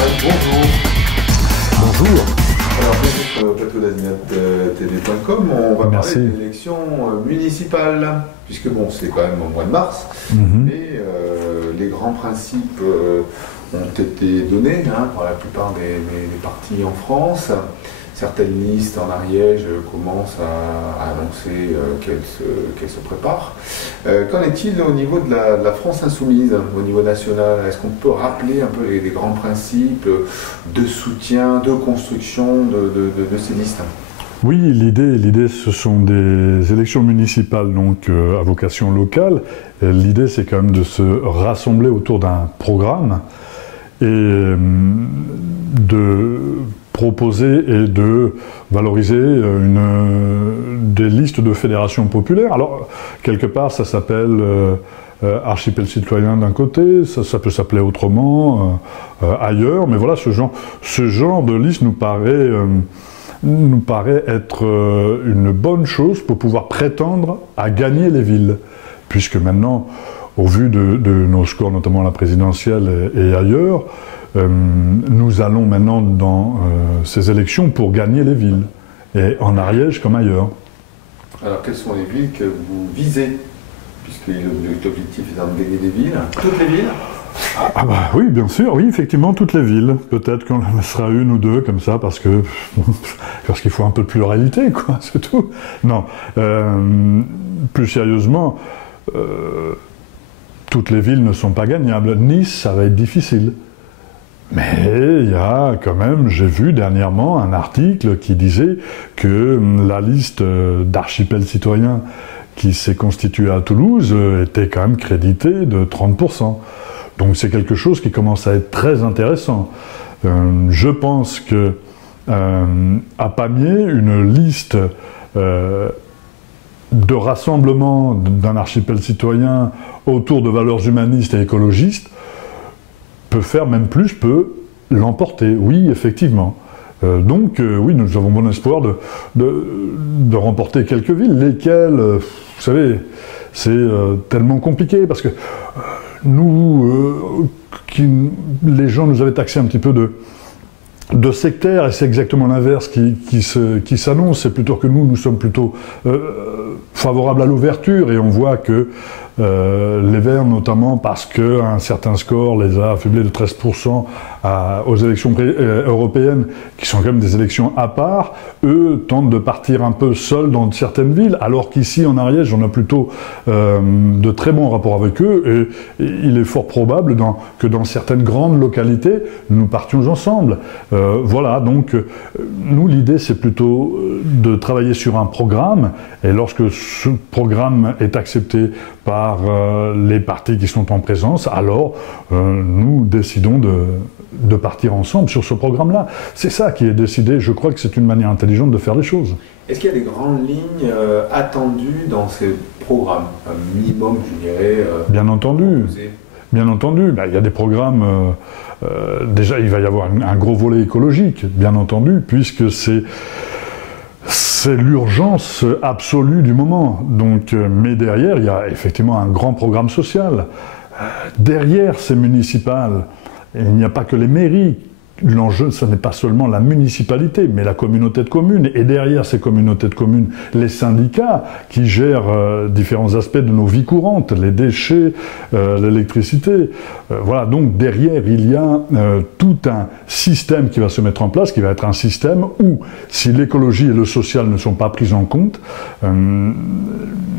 bonjour. Bonjour. Alors, bienvenue sur le plateau d'AzinatTV.com. On va parler de l'élection municipale, puisque bon, c'est quand même au mois de mars, mais les grands principes ont été donnés par la plupart des partis en France. Certaines listes en Ariège commencent à annoncer qu'elles se préparent. Qu'en est-il au niveau de la France insoumise, au niveau national? Est-ce qu'on peut rappeler un peu les grands principes de soutien, de construction de ces listes? Oui, l'idée, ce sont des élections municipales, donc à vocation locale. L'idée, c'est quand même de se rassembler autour d'un programme et de proposer et de valoriser des listes de fédérations populaires. Alors, quelque part, ça s'appelle archipel citoyen d'un côté, ça peut s'appeler autrement, ailleurs, mais voilà, ce genre de liste nous paraît être une bonne chose pour pouvoir prétendre à gagner les villes, puisque maintenant, au vu de nos scores, notamment à la présidentielle et ailleurs, nous allons maintenant dans ces élections pour gagner les villes, et en Ariège comme ailleurs. Alors, quelles sont les villes que vous visez, puisque l'objectif est de gagner des villes? Toutes les villes? Ah bah oui, bien sûr, oui, effectivement, toutes les villes. Peut-être qu'on en laissera une ou deux comme ça, parce qu'il faut un peu de pluralité, quoi, c'est tout. Non, plus sérieusement, toutes les villes ne sont pas gagnables. Nice, ça va être difficile. Mais il y a quand même, j'ai vu dernièrement un article qui disait que la liste d'archipels citoyens qui s'est constituée à Toulouse était quand même créditée de 30%. Donc c'est quelque chose qui commence à être très intéressant. Je pense que à Pamiers, une liste de rassemblement d'un archipel citoyen autour de valeurs humanistes et écologistes peut faire même plus, peut l'emporter. Oui, effectivement. Oui, nous avons bon espoir de remporter quelques villes, lesquelles, vous savez, c'est tellement compliqué, parce que les gens nous avaient taxé un petit peu de sectaires, et c'est exactement l'inverse qui s'annonce. C'est plutôt que nous sommes plutôt favorables à l'ouverture, et on voit que les Verts, notamment parce qu'un certain score les a affublés de 13% aux élections européennes, qui sont quand même des élections à part, eux tentent de partir un peu seuls dans certaines villes, alors qu'ici en Ariège, on a plutôt de très bons rapports avec eux, et il est fort probable que dans certaines grandes localités, nous partions ensemble. Voilà, donc nous, l'idée, c'est plutôt de travailler sur un programme, et lorsque ce programme est accepté par les partis qui sont en présence, alors nous décidons de partir ensemble sur ce programme-là. C'est ça qui est décidé. Je crois que c'est une manière intelligente de faire les choses. Est-ce qu'il y a des grandes lignes attendues dans ces programmes? Un minimum, je dirais. Bien entendu. Bien entendu. Il y a des programmes. Déjà, il va y avoir un gros volet écologique, bien entendu, puisque c'est l'urgence absolue du moment. Donc, mais derrière, il y a effectivement un grand programme social. Derrière ces municipales, il n'y a pas que les mairies. L'enjeu, ce n'est pas seulement la municipalité, mais la communauté de communes. Et derrière ces communautés de communes, les syndicats qui gèrent différents aspects de nos vies courantes, les déchets, l'électricité. Voilà, donc derrière, il y a tout un système qui va se mettre en place, qui va être un système où, si l'écologie et le social ne sont pas pris en compte,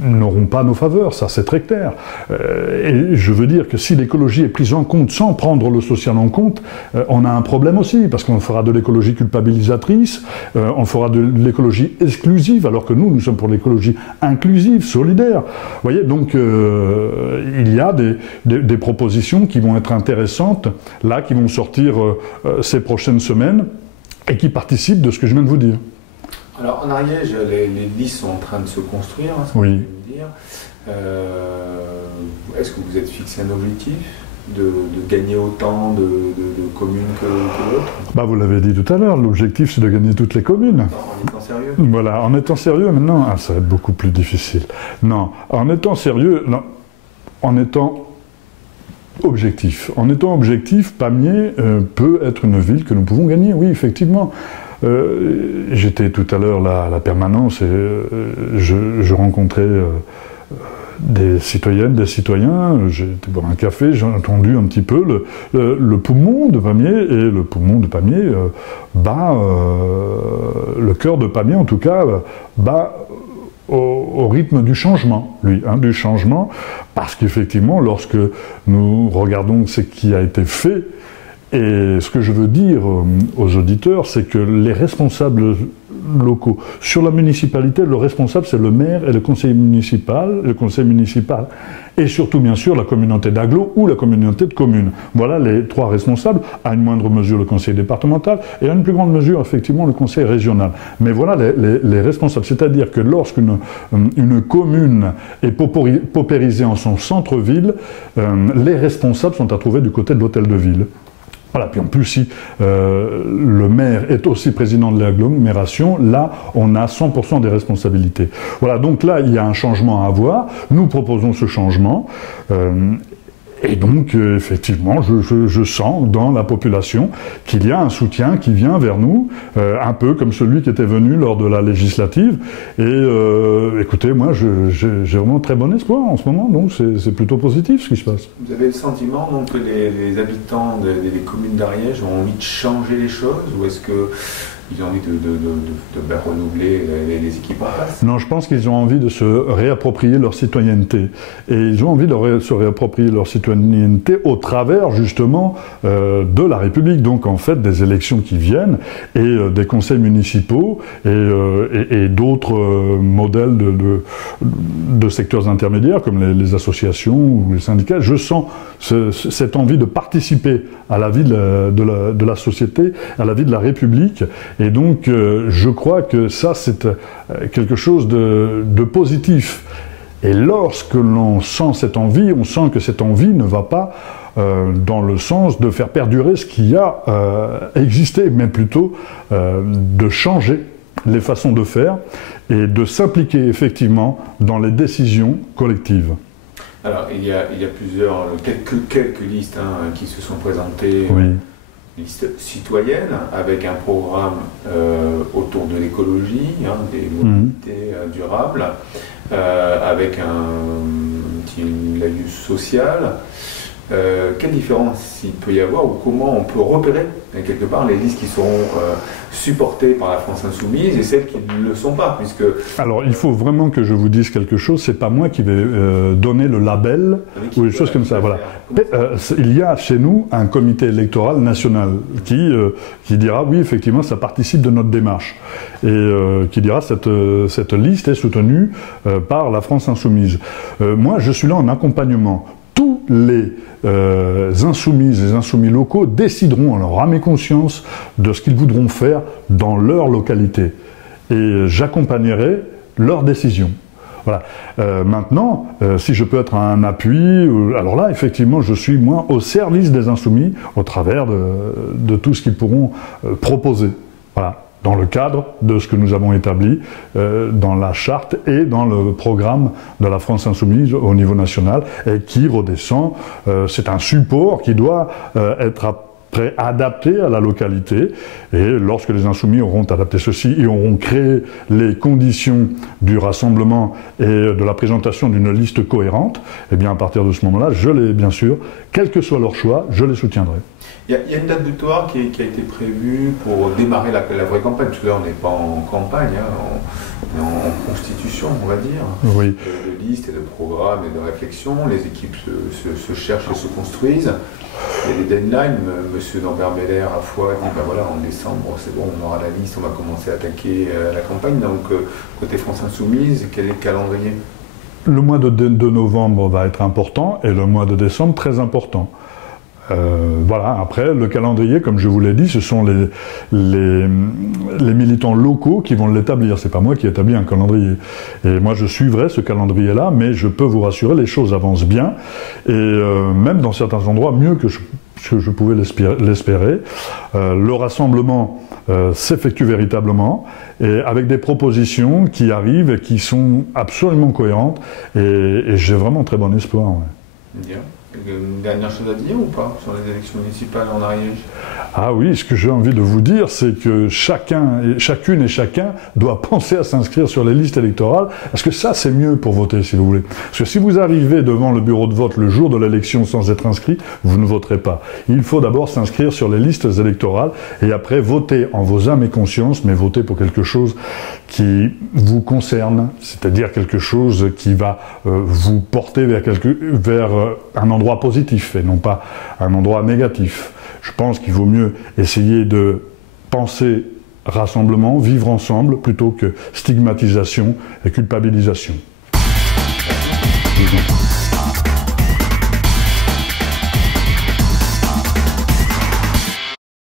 n'auront pas nos faveurs, ça c'est très clair. Et je veux dire que si l'écologie est prise en compte sans prendre le social en compte, on a un problème aussi, parce qu'on fera de l'écologie culpabilisatrice, on fera de l'écologie exclusive, alors que nous sommes pour l'écologie inclusive, solidaire. Vous voyez, donc il y a des propositions qui vont être intéressantes, là, qui vont sortir ces prochaines semaines, et qui participent de ce que je viens de vous dire. Alors, en Ariège, les listes sont en train de se construire, ce que oui. vous voulez me dire. Est-ce que vous êtes fixé un objectif de gagner autant de communes que l'autre? Vous l'avez dit tout à l'heure, l'objectif c'est de gagner toutes les communes. Non, en étant sérieux? Voilà, en étant sérieux maintenant, ça va être beaucoup plus difficile. Non, en étant sérieux, non, en étant objectif. En étant objectif, Pamiers peut être une ville que nous pouvons gagner, oui, effectivement. J'étais tout à l'heure là à la permanence et je rencontrais des citoyennes, des citoyens, j'ai été boire un café, j'ai entendu un petit peu le poumon de Pamiers, et le poumon de Pamiers bat, le cœur de Pamiers en tout cas, bat au rythme du changement, lui, hein, du changement, parce qu'effectivement, lorsque nous regardons ce qui a été fait, et ce que je veux dire aux auditeurs, c'est que les responsables locaux, sur la municipalité, le responsable c'est le maire et le conseil municipal, et surtout bien sûr la communauté d'agglo ou la communauté de communes. Voilà les trois responsables, à une moindre mesure le conseil départemental et à une plus grande mesure effectivement le conseil régional. Mais voilà les responsables, c'est-à-dire que lorsqu'une commune est paupérisée en son centre-ville, les responsables sont à trouver du côté de l'hôtel de ville. Voilà, puis en plus, si le maire est aussi président de l'agglomération, là, on a 100% des responsabilités. Voilà, donc là, il y a un changement à avoir. Nous proposons ce changement. Et donc, effectivement, je sens dans la population qu'il y a un soutien qui vient vers nous, un peu comme celui qui était venu lors de la législative. Et écoutez, moi, j'ai vraiment très bon espoir en ce moment, donc c'est plutôt positif ce qui se passe. Vous avez le sentiment donc, que les habitants des communes d'Ariège ont envie de changer les choses, ou est-ce qu'ils ont envie de renouveler les équipes en place? Non, je pense qu'ils ont envie de se réapproprier leur citoyenneté. Et ils ont envie de se réapproprier leur citoyenneté au travers, justement, de la République. Donc, en fait, des élections qui viennent et des conseils municipaux et d'autres modèles de secteurs intermédiaires, comme les associations ou les syndicats. Je sens cette envie de participer à la vie de la société, à la vie de la République. Et donc, je crois que ça, c'est quelque chose de positif. Et lorsque l'on sent cette envie, on sent que cette envie ne va pas dans le sens de faire perdurer ce qui a existé, mais plutôt de changer les façons de faire et de s'impliquer effectivement dans les décisions collectives. Alors, il y a quelques listes qui se sont présentées. Oui. Liste citoyenne avec un programme autour de l'écologie, des mobilités durables, avec un petit laïus social. Quelle différence il peut y avoir, ou comment on peut repérer quelque part les listes qui seront supportées par la France Insoumise et celles qui ne le sont pas, puisque... Alors il faut vraiment que je vous dise quelque chose, c'est pas moi qui vais donner le label ou des choses comme ça. Voilà. Il y a chez nous un comité électoral national qui dira oui effectivement ça participe de notre démarche et qui dira cette liste est soutenue par la France Insoumise. Moi je suis là en accompagnement. Tous les insoumises et insoumis locaux décideront en leur âme et conscience de ce qu'ils voudront faire dans leur localité. Et j'accompagnerai leurs décisions. Voilà. Maintenant, si je peux être un appui, alors là, effectivement, je suis, moi, au service des insoumis, au travers de tout ce qu'ils pourront proposer. Voilà. Dans le cadre de ce que nous avons établi dans la charte et dans le programme de la France Insoumise au niveau national, et qui redescend, c'est un support qui doit être après adapté à la localité, et lorsque les insoumis auront adapté ceci et auront créé les conditions du rassemblement et de la présentation d'une liste cohérente, et bien à partir de ce moment-là, bien sûr, quel que soit leur choix, je les soutiendrai. Il y a une date butoir qui a été prévue pour démarrer la vraie campagne, parce que là on n'est pas en campagne, on est en constitution, on va dire, oui. De listes et de programmes et de réflexions, les équipes se cherchent et se construisent. Il y a des deadlines, M. Norbert Belair à fois dit, ben voilà, en décembre c'est bon, on aura la liste, on va commencer à attaquer la campagne, donc côté France Insoumise, quel est le calendrier? Le mois de novembre va être important et le mois de décembre très important. Voilà, après, le calendrier, comme je vous l'ai dit, ce sont les militants locaux qui vont l'établir. C'est pas moi qui établis un calendrier. Et moi, je suivrai ce calendrier-là, mais je peux vous rassurer, les choses avancent bien. Et même dans certains endroits, mieux que je pouvais l'espérer. Le rassemblement s'effectue véritablement, et avec des propositions qui arrivent et qui sont absolument cohérentes. Et j'ai vraiment très bon espoir. Ouais. Bien. Une dernière chose à dire ou pas sur les élections municipales en Ariège? Ah oui, ce que j'ai envie de vous dire, c'est que chacune et chacun doit penser à s'inscrire sur les listes électorales, parce que ça, c'est mieux pour voter, si vous voulez. Parce que si vous arrivez devant le bureau de vote le jour de l'élection sans être inscrit, vous ne voterez pas. Il faut d'abord s'inscrire sur les listes électorales, et après voter en vos âmes et conscience, mais voter pour quelque chose qui vous concerne, c'est-à-dire quelque chose qui va vous porter vers un endroit positif et non pas un endroit négatif. Je pense qu'il vaut mieux essayer de penser rassemblement, vivre ensemble, plutôt que stigmatisation et culpabilisation.